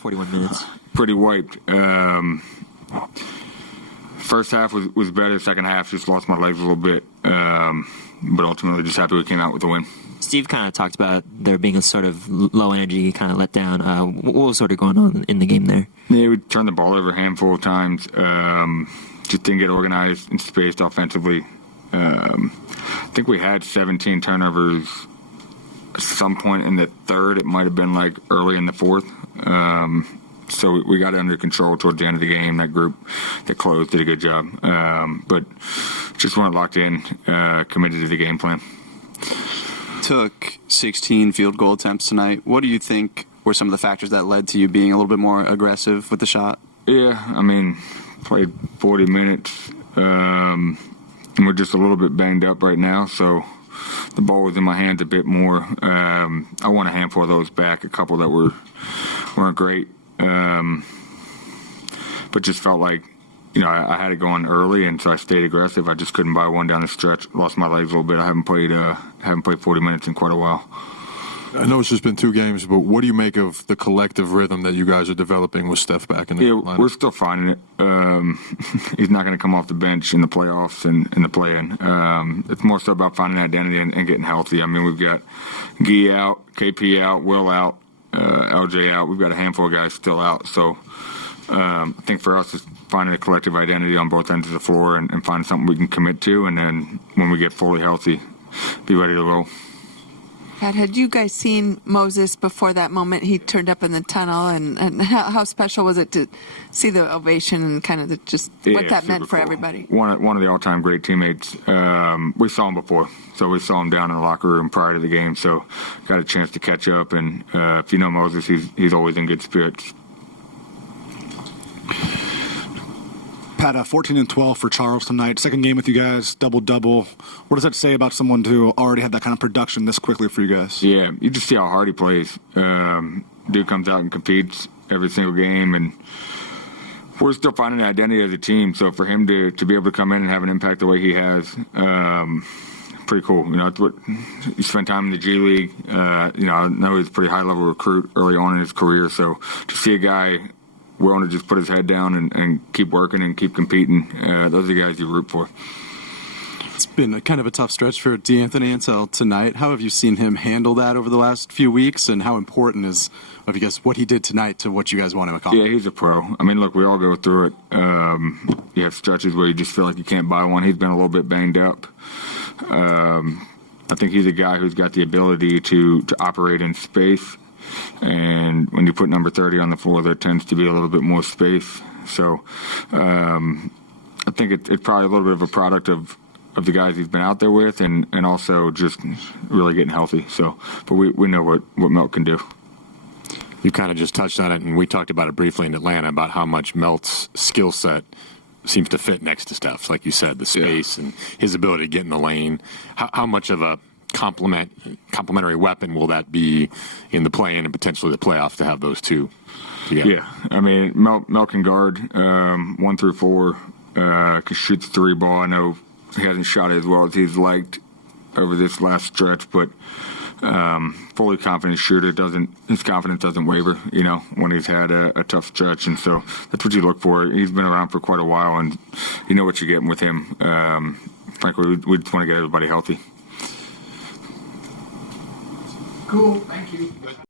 41 minutes? Pretty wiped. First half was better. Second half just lost my legs a little bit. But ultimately just happy we came out with a win. Steve kind of talked about there being a sort of low energy, kind of let down. What was sort of going on in the game there? Yeah, we turned the ball over a handful of times. Just didn't get organized and spaced offensively. I think we had 17 turnovers at some point in the third. It might have been like early in the fourth. So we got it under control towards the end of the game. That group that closed did a good job. But just weren't locked in, committed to the game plan. Took 16 field goal attempts tonight. What do you think were some of the factors that led to you being a little bit more aggressive with the shot? Yeah, I mean, played 40 minutes. And we're just a little bit banged up right now, so the ball was in my hands a bit more. I want a handful of those back, a couple that weren't great. But just felt like, I had it going early, and so I stayed aggressive. I just couldn't buy one down the stretch. Lost my legs a little bit. I haven't played 40 minutes in quite a while. I know it's just been 2 games, but what do you make of the collective rhythm that you guys are developing with Steph back in the lineup? We're still finding it. He's not going to come off the bench in the playoffs and in the play-in. It's more so about finding identity and getting healthy. I mean, we've got Gee out, KP out, Will out, LJ out. We've got a handful of guys still out. So I think for us, it's finding a collective identity on both ends of the floor and finding something we can commit to. And then when we get fully healthy, be ready to roll. Pat, had you guys seen Moses before that moment he turned up in the tunnel, and how special was it to see the ovation and kind of what that meant for everybody? One of the all-time great teammates. We saw him before, so we saw him down in the locker room prior to the game, so got a chance to catch up. And if you know Moses, he's always in good spirits. Pat, 14 and 12 for Charles tonight. Second game with you guys, double-double. What does that say about someone to already have that kind of production this quickly for you guys? Yeah, you just see how hard he plays. Dude comes out and competes every single game, and we're still finding an identity as a team. So for him to be able to come in and have an impact the way he has, pretty cool. It's what you spend time in the G League. I know he's a pretty high-level recruit early on in his career. So to see a guy willing to just put his head down and keep working and keep competing, those are the guys you root for. It's been kind of a tough stretch for D'Anthony until tonight. How have you seen him handle that over the last few weeks, and how important is, I guess, what he did tonight to what you guys want him to accomplish? Yeah, he's a pro. I mean, look, we all go through it. You have stretches where you just feel like you can't buy one. He's been a little bit banged up. I think he's a guy who's got the ability to operate in space. And when you put number 30 on the floor, there tends to be a little bit more space. So I think it's probably a little bit of a product of the guys he's been out there with, and also just really getting healthy. So, but we know what Melt can do. You kind of just touched on it, and we talked about it briefly in Atlanta about how much Melt's skill set seems to fit next to Steph's. Like you said, the space and his ability to get in the lane. How much of a complementary weapon will that be in the play-in and potentially the playoffs to have those two together? Yeah, I mean, Mel can guard 1 through 4, can shoot the 3 ball. I know he hasn't shot it as well as he's liked over this last stretch, but fully confident shooter. His confidence doesn't waver, when he's had a tough stretch, and so that's what you look for. He's been around for quite a while, and you know what you're getting with him. Frankly, we just want to get everybody healthy. Cool, thank you.